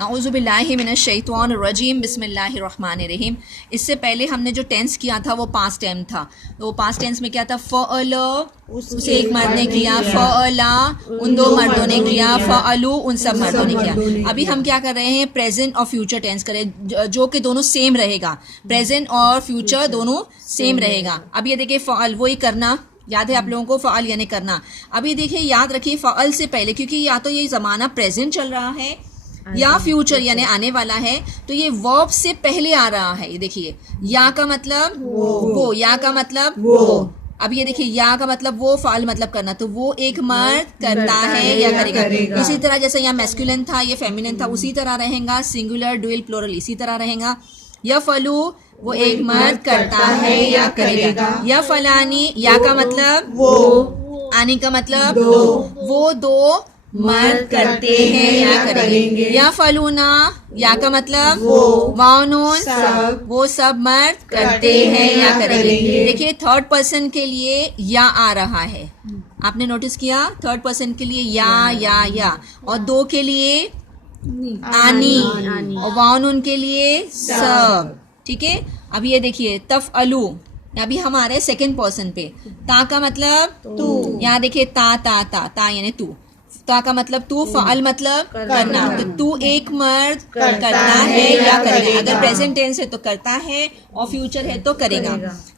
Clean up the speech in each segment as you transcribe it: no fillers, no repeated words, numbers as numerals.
औज़ु बिल्लाहि मिनश शैतानिर रजीम बिस्मिल्लाहिर रहमानिर रहीम। इससे पहले हमने जो टेंस किया था वो पास्ट टेंस था। तो पास्ट टेंस में क्या था? फ़अल उसे एक मर्द ने किया, फ़अला उन दो मर्दों ने किया, फ़अलू उन सब मर्दों ने किया। अभी हम क्या कर रहे हैं? प्रेजेंट और फ्यूचर टेंस करें, जो कि दोनों सेम रहेगा। प्रेजेंट और फ्यूचर दोनों सेम रहेगा। अब ये देखिए फ़अल वही करना, याद है आप लोगों को? फ़अल यानी करना। अभी देखिए याद रखिए फ़अल से पहले, क्योंकि या तो ये ज़माना प्रेजेंट चल रहा है या फ्यूचर यानी आने वाला है, तो ये वर्ब से पहले आ रहा है। ये देखिए या का मतलब वो, या का मतलब वो। अब ये देखिए या का मतलब वो, फ़अल मतलब करना, तो वो एक मर्द करता है या करेगा। इसी तरह जैसे यहाँ मैस्कुलिन था, ये फेमिनिन था, उसी तरह रहेगा। सिंगुलर ड्यूल प्लूरल इसी तरह रहेगा। यफ़अलु वो एक मर्द करता है या करेगा। यफ़अलानी या का मतलब वो, आनी का मतलब दो, वो दो मर्द करते हैं या करेंगे। या फलूना या का मतलब वो, वाउनून वो सब मर्द करते हैं या करेंगे। देखिए थर्ड पर्सन के लिए या आ रहा है, आपने नोटिस किया? थर्ड पर्सन के लिए या और दो के लिए आनी और वाउनून के लिए सब। ठीक है। अब ये देखिए तफ़अलू, अभी हमारे सेकंड पर्सन पे ता का मतलब तू। यहाँ देखिए ता यानी तू, ता का मतलब तू, फ़अल मतलब करना, तो तू एक मर्द करता है या करेगा। अगर प्रेजेंट टेंस है तो करता है और फ्यूचर है तो करेगा।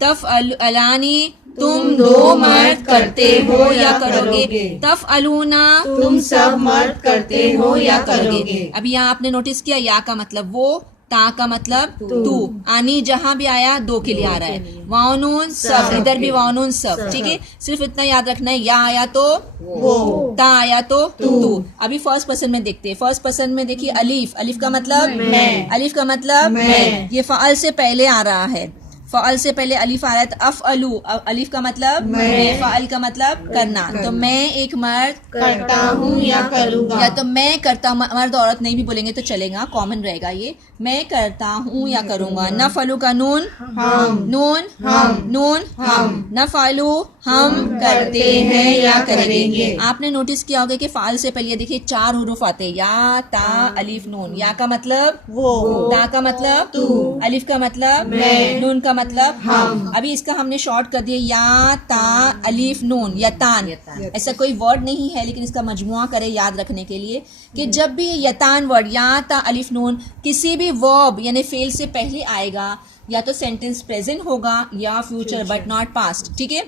तफ़अलानी तुम दो मर्द करते हो या करोगे। तफ़अलूना तुम सब मर्द करते हो या करोगे। अभी यहाँ आपने नोटिस किया या का मतलब वो, ता का मतलब तू, आनी जहां भी आया दो के लिए आ रहा है, वाउनून सब, इधर भी वाउनून सब। ठीक है, सिर्फ इतना याद रखना है, या आया तो वो, ता आया तो तू। अभी फर्स्ट पर्सन में देखते हैं। फर्स्ट पर्सन में देखिए अलीफ, अलीफ का मतलब मैं, अलीफ का मतलब मैं, ये फ़अल से पहले आ रहा है। फ़अल से पहले अलीफ आ रहा है तो अफ़अलू, अलीफ का मतलब मैं, फ़अल का मतलब करना, तो मैं एक मर्द करता हूँ या करूँगा। या तो मैं करता, मर्द औरत नहीं भी बोलेंगे तो चलेगा, कॉमन रहेगा ये, मैं करता हूँ या करूँगा। नफ़अलू का नून हम, नून हम, नफ़अलू हम करते हैं या करेंगे। आपने नोटिस किया होगा कि फ़अल से पहले देखिए चार हुरूफ आते हैं, या ता अलीफ नून। या का मतलब वो, ता का मतलब तू, अलीफ का मतलब मैं, नून का मतलब हम। अभी इसका हमने शॉर्ट कर दिया या ता अलीफ नून, यतान। ऐसा कोई वर्ड नहीं है, लेकिन इसका मजमुआ करें याद रखने के लिए कि जब भी यतान वर्ड या ता अलीफ नून किसी भी वर्ब यानी फेल से पहले आएगा, या तो सेंटेंस प्रेजेंट होगा या फ्यूचर बट नॉट पास्ट। ठीक है,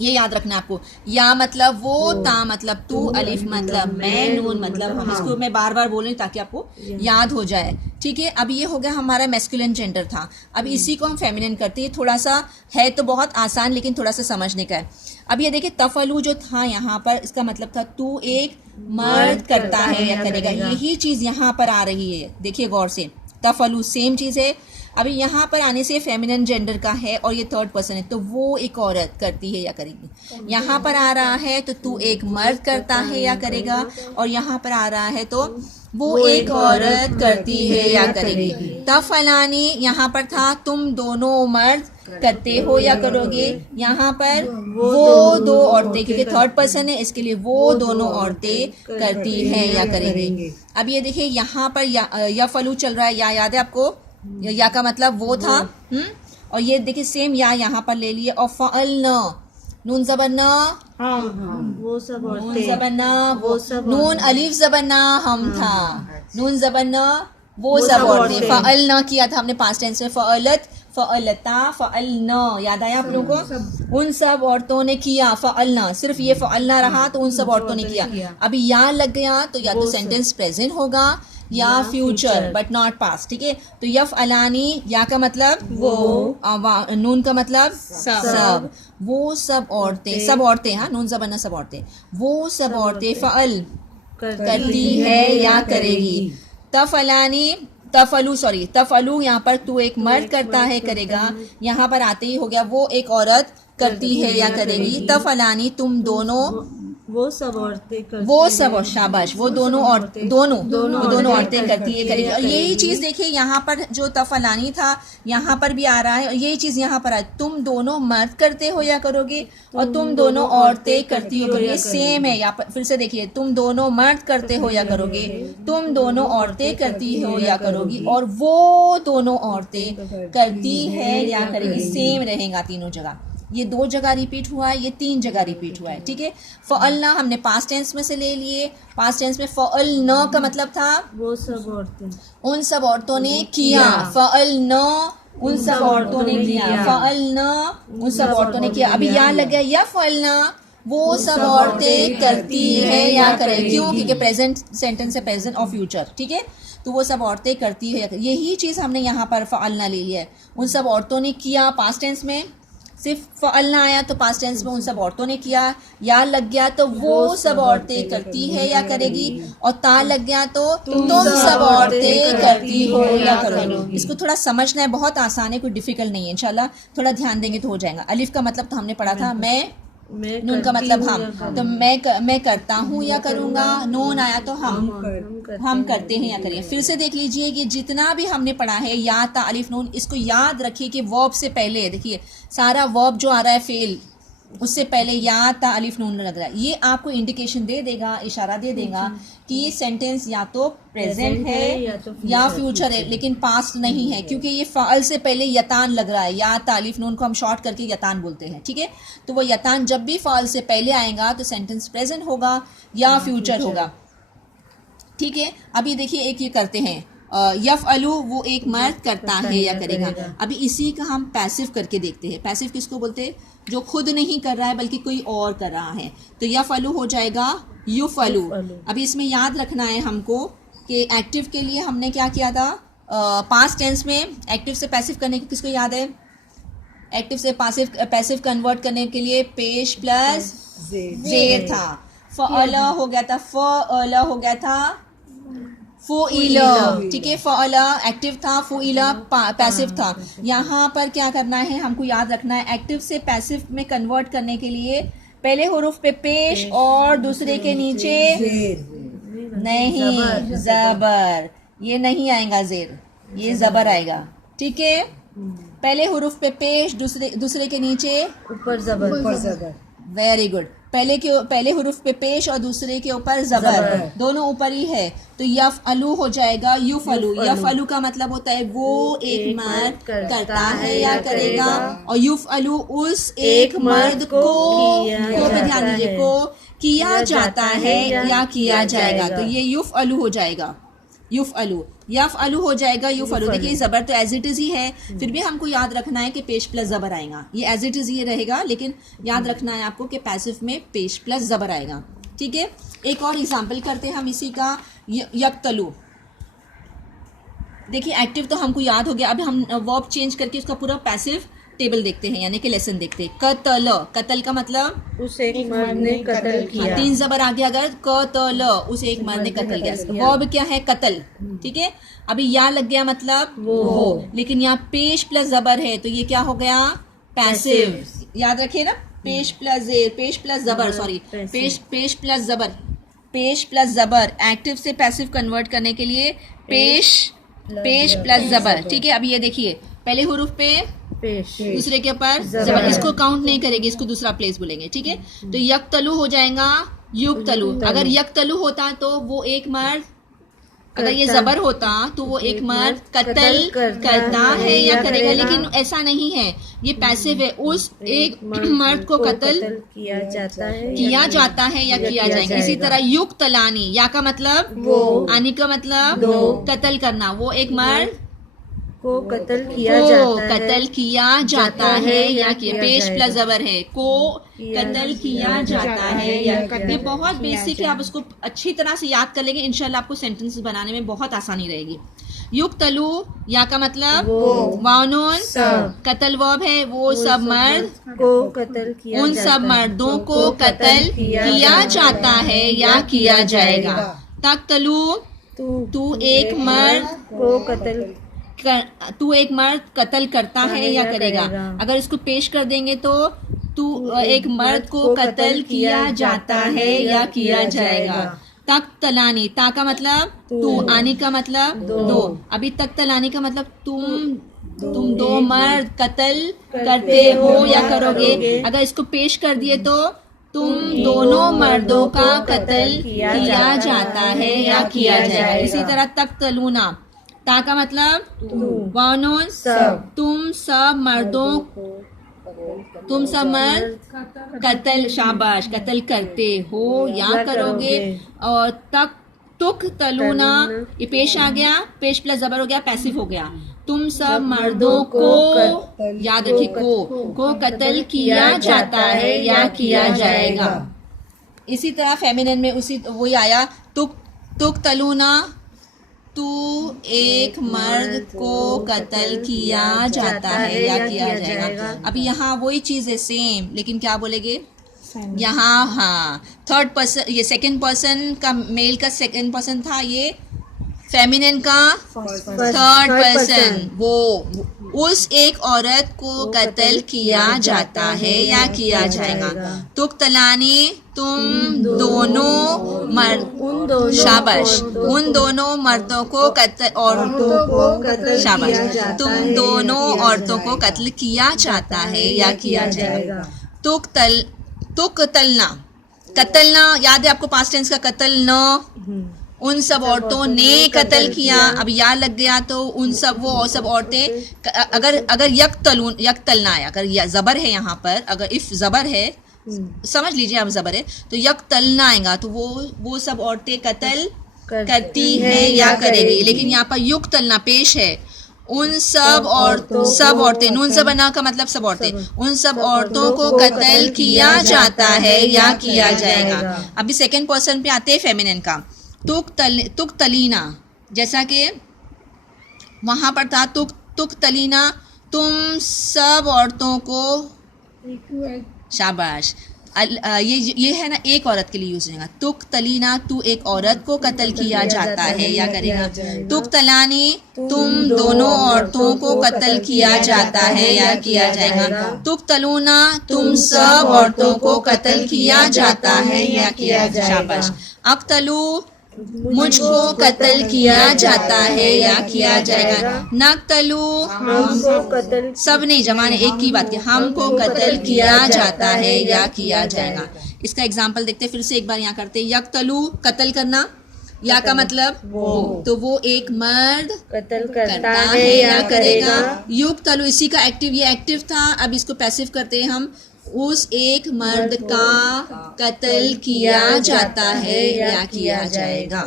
ये याद रखना आपको। या मतलब वो, ता मतलब तू, अलिफ मतलब मैं, नून मतलब हम। इसको मैं बार बार बोल रही हूँ ताकि आपको याद हो जाए। ठीक है, अब ये हो गया हमारा मैस्कुलिन जेंडर था। अब इसी को हम फेमिनिन करते हैं। थोड़ा सा है तो बहुत आसान, लेकिन थोड़ा सा समझने का है। अब ये देखिए तफ़अलू जो था यहाँ पर, इसका मतलब था तू एक मर्द करता है या करेगा। यही चीज यहाँ पर आ रही है, देखिए गौर से। तफ़अलू सेम चीज है। अभी यहाँ पर आने से फेमिनिन जेंडर का है और ये थर्ड पर्सन है, तो वो एक औरत करती है या करेगी। यहाँ पर आ रहा है तो तू एक मर्द करता है या करेगा, और यहाँ पर आ रहा है तो वो एक औरत करती है या करेगी। तफ़अलानी यहाँ पर था तुम दोनों मर्द करते हो या करोगे। यहाँ पर वो दो औरतें, क्योंकि थर्ड पर्सन है इसके लिए वो दोनों औरतें करती हैं या करेंगी। अब ये देखिए यहाँ पर या फलू चल रहा है, या याद है आपको? या का मतलब वो था। और ये देखिए सेम या यहाँ पर ले लिए। और फ़अलना, नून ज़बरना वो सब नून ज़बरना वो, नून अलीफ ज़बरना हम था, नून ज़बरना वो सब औरतें। फ़अलना किया था हमने पास्ट टेंस में, फ़अलत, फ़अलता, फ़अलना, याद आया आप लोगों को? उन सब औरतों ने किया। फ़अलना, सिर्फ ये फ़अलना रहा तो उन सब औरतों ने किया। अभी या लग गया तो या तो सेंटेंस प्रेजेंट होगा या फ्यूचर बट नॉट पास्ट। ठीक है, तो यफ़अलानी या का मतलब वो, नून का मतलब सब, वो सब औरतें, सब औरतें, हाँ नून ज़बरना सब औरतें, वो सब औरतें फ़अल करती है या करेगी। तफ़अलानी, तफ़अलू यहाँ पर तू एक मर्द करता है करेगा, यहाँ पर आते ही हो गया वो एक औरत करती है या करेगी। तफ़अलानी तुम दोनों वो सब औरतें करती वो सब और शाबाश वो दोनों औरतें दोनों औरतें करती है करेगी। और यही चीज देखिए यहाँ पर जो तफलानी था यहाँ पर भी आ रहा है और यही चीज यहाँ पर तुम दोनों मर्द करते हो या करोगे और तुम दोनों औरतें करती हो करोगे। सेम है यहाँ पर, फिर से देखिए तुम दोनों मर्द करते हो या करोगे, तुम दोनों औरतें करती हो या करोगी, और वो दोनों औरतें करती है या करेगी। सेम रहेगा तीनों जगह। ये 2 जगह रिपीट हुआ है, ये 3 जगह रिपीट हुआ है। ठीक है, फ़अलना हमने पास्ट टेंस में से ले लिए। पास्ट टेंस में फ़अलना का मतलब था वो सब औरतें, उन सब औरतों ने किया। फ़अलना उन सब औरतों ने किया, फ़अलना उन सब औरतों ने किया। अभी यहाँ लग गया या फ़अलना वो सब औरतें करती है या करें। क्यों? क्योंकि प्रेजेंट सेंटेंस है, प्रेजेंट और फ्यूचर। ठीक है, तो वो सब औरतें करती है। यही चीज़ हमने यहाँ पर फ़अलना ले लिया है। उन सब औरतों ने किया, पास्ट टेंस में सिर्फ फ़अलना आया तो पास्ट टेंस में उन सब औरतों ने किया। या लग गया तो वो सब औरतें करती है या करेगी, और ता लग गया तो तुम सब औरतें करती हो या करोगी। इसको थोड़ा समझना है, बहुत आसान है, कोई डिफिकल्ट नहीं है। इंशाल्लाह थोड़ा ध्यान देंगे तो हो जाएगा। अलिफ का मतलब तो हमने पढ़ा था मैं, नून का मतलब हम, तो मैं करता हूँ या करूँगा। नून आया तो हम करते हैं या करेंगे। फिर से देख लीजिए कि जितना भी हमने पढ़ा है या ता अलिफ नून, इसको याद रखिए कि वर्ब से पहले है। देखिए सारा वर्ब जो आ रहा है फेल, उससे पहले या ता अलिफ नून लग रहा है। ये आपको इंडिकेशन दे देगा, इशारा दे देगा कि ये सेंटेंस या तो प्रेजेंट है या फ्यूचर है, लेकिन पास्ट नहीं है, क्योंकि ये फ़ाल से पहले यतान लग रहा है। या ता अलिफ नून को हम शॉर्ट करके यतान बोलते हैं। ठीक है, तो वो यतान जब भी फ़ाल से पहले आएगा तो सेंटेंस प्रेजेंट होगा या फ्यूचर होगा। ठीक है, अभी देखिए एक ये करते हैं यफ़अलु, वो एक मर्द करता है या करेगा। अभी इसी का हम पैसिव करके देखते हैं। पैसिव किसको बोलते हैं? जो खुद नहीं कर रहा है बल्कि कोई और कर रहा है। तो यफ़अलु हो जाएगा युफ़अलु। अभी इसमें याद रखना है हमको कि एक्टिव के लिए हमने क्या किया था, पास्ट टेंस में एक्टिव से पैसिव करने के, किसको याद है? एक्टिव से पैसिव कन्वर्ट करने के लिए पेश प्लस ज़ेर था। फ़अला हो गया था, फ़अला हो गया था फ़ुइला। ठीक है, फ़अला एक्टिव था, फ़ुइला पैसिव था। यहाँ पर क्या करना है, हमको याद रखना है, एक्टिव से पैसिव में कन्वर्ट करने के लिए पहले हुरूफ पे पेश और दूसरे के नीचे नहीं ज़बर, ये नहीं आएगा ज़ेर, ये ज़बर आएगा। ठीक है, पहले हुरूफ पे पेश, दूसरे के नीचे ऊपर ज़बर। Very good. पहले हुरूफ पे पेश और दूसरे के ऊपर ज़बर, दोनों ऊपर ही है। तो यफ़अलु हो जाएगा युफ़अलु। यफ़अलु का मतलब होता है वो एक मर्द करता है या करेगा, और युफ़अलु उस एक मर्द को भी ध्यान दीजिए, को किया जाता है या किया जाएगा। तो ये युफ़अलु हो जाएगा, युफ़अलु। यफ़अलु हो जाएगा युफ़अलु। देखिए ज़बर तो एज इट इज़ ही है, फिर भी हमको याद रखना है कि पेश प्लस ज़बर आएगा। ये एज इट इज़ ही रहेगा, लेकिन याद रखना है आपको कि पैसिव में पेश प्लस ज़बर आएगा। ठीक है, एक और एग्जाम्पल करते हैं हम इसी का, यक़तलु। देखिए एक्टिव तो हमको याद हो गया, अभी हम वर्ब चेंज करके उसका पूरा पैसिव टेबल देखते हैं, यानी कि लेसन देखते हैं। कतल, कतल का मतलब उस एक मर्द ने कत्ल किया। 3 ज़बर आ गया अगर, कतल उस एक मर्द ने कत्ल किया। वर्ब क्या है? कत्ल। ठीक है, अभी या लग गया मतलब वो, लेकिन यहाँ पेश प्लस ज़बर है तो ये क्या हो गया? पैसिव। याद रखिए ना, पेश प्लस ज़ेर, पेश प्लस ज़बर, सॉरी पेश प्लस ज़बर, पेश प्लस ज़बर। एक्टिव से पैसिव कन्वर्ट करने के लिए पेश प्लस ज़बर। ठीक है, अभी ये देखिए पहले हुरूफ पे पेश, दूसरे के ऊपर ज़बर, इसको काउंट नहीं करेंगे, इसको दूसरा प्लेस बोलेंगे। ठीक है, तो यक़तलु हो जाएगा युक़तलु। अगर यक़तलु होता तो वो एक मर्द, अगर ये ज़बर होता तो वो एक मर्द कत्ल करता है या करेगा, लेकिन ऐसा नहीं है, ये पैसिव है। उस एक मर्द को कत्ल किया जाता है या किया जाएगा। इसी तरह युक़तलानी, या का मतलब वो, आनी का मतलब कत्ल करना, वो एक मर्द को कत्ल किया जाता है या किया। पेश प्लस ज़बर है, को कत्ल किया जाता है या। ये बहुत बेसिक है, आप उसको अच्छी तरह से याद कर लेंगे, इंशाल्लाह आपको सेंटेंसेस बनाने में बहुत आसानी रहेगी। युक़तलु, या का मतलब वानून, कत्ल वर्ब है, वो सब मर्द को कत्ल किया, उन सब मर्दों को कत्ल किया जाता है या किया जाएगा। तक़तलु, तू एक मर्द को कत्ल, तू एक मर्द कत्ल करता है या करेगा। अगर इसको पेश कर देंगे तो एक मर्द को कत्ल किया जाता है या किया जाएगा। तक तलानी, ता का मतलब तू, आनी का मतलब दो। अभी तक तलानी का मतलब तुम दो मर्द कत्ल करते हो या करोगे। अगर इसको पेश कर दिए तो तुम दोनों मर्दों का कत्ल किया जाता है या किया जाएगा। इसी तरह तक तलूना, ता का मतलब वानून, तुम सब मर्द कत्ल, शाबाश, कत्ल करते हो या करोगे। और तुक तलूना, ये पेश आ गया, पेश प्लस जबर हो गया, पैसिव हो गया। तुम सब मर्दों को, याद रखिए को कत्ल किया जाता है या किया जाएगा। इसी तरह फेमिनिन में वही आया, तुक तलूना, तू एक मर्द को कत्ल किया जाता है या किया जाएगा। अब यहाँ वही चीज है सेम, लेकिन क्या बोलेंगे यहाँ, हाँ थर्ड पर्सन, ये सेकंड पर्सन का, मेल का सेकंड पर्सन था, ये फेमिनिन का थर्ड पर्सन। वो उस एक औरत को कत्ल किया जाता है या किया जाएगा। तुक तलानी, तुम दोनों मर्द, शाबाश, उन दोनों मर्दों को कत्ल, औरतों को, शाबाश, तुम दोनों औरतों को कत्ल किया जाता है या किया जाएगा। तुक तलना, कत्लना याद है आपको, पास्ट टेंस का कत्ल न, उन सब औरतों ने कत्ल किया। अब या लग गया तो उन सब, वो सब औरतें, अगर यक तलना है, अगर जबर है यहाँ पर, अगर इफ जबर है, समझ लीजिए अब जबर है तो यक तलना आएगा, तो वो सब औरतें कत्ल करती है या करेगी। लेकिन यहाँ पर युक तलना पेश है, उन सब औरतें, नून से बना का मतलब सब औरतें, उन सब औरतों को कत्ल किया जाता है या किया जाएगा। अभी सेकंड पर्सन पे आते हैं फेमिनिन का, तुक तलीना, जैसा कि वहां पर था तुक तलीना, तुम सब औरतों को, शाबाश, ये है ना एक औरत के लिए यूज होगा। तुक तलीना, तू एक औरत को कत्ल किया जाता है या करेगा। तुक तलानी, तुम दोनों औरतों को कत्ल किया जाता है या किया जाएगा। तुक तलूना, तुम सब औरतों को कत्ल किया जाता है या किया जाएगा। शाबाश। अक्तलू, मुझको कत्ल किया जाता है या किया जाएगा। नक्तलू, हमको कत्ल, सब नहीं जमाने एक की बात की, हमको कत्ल किया जाता है या किया जाएगा। इसका एग्जाम्पल देखते फिर से एक बार यहाँ करते। यक्तलू, कत्ल करना, या का मतलब वो, तो वो एक मर्द कत्ल करता है या करेगा। युक्तलू, इसी का एक्टिव, ये एक्टिव था, अब इसको पैसिव करते हैं हम, उस एक मर्द का कत्ल किया जाता है या किया जाएगा।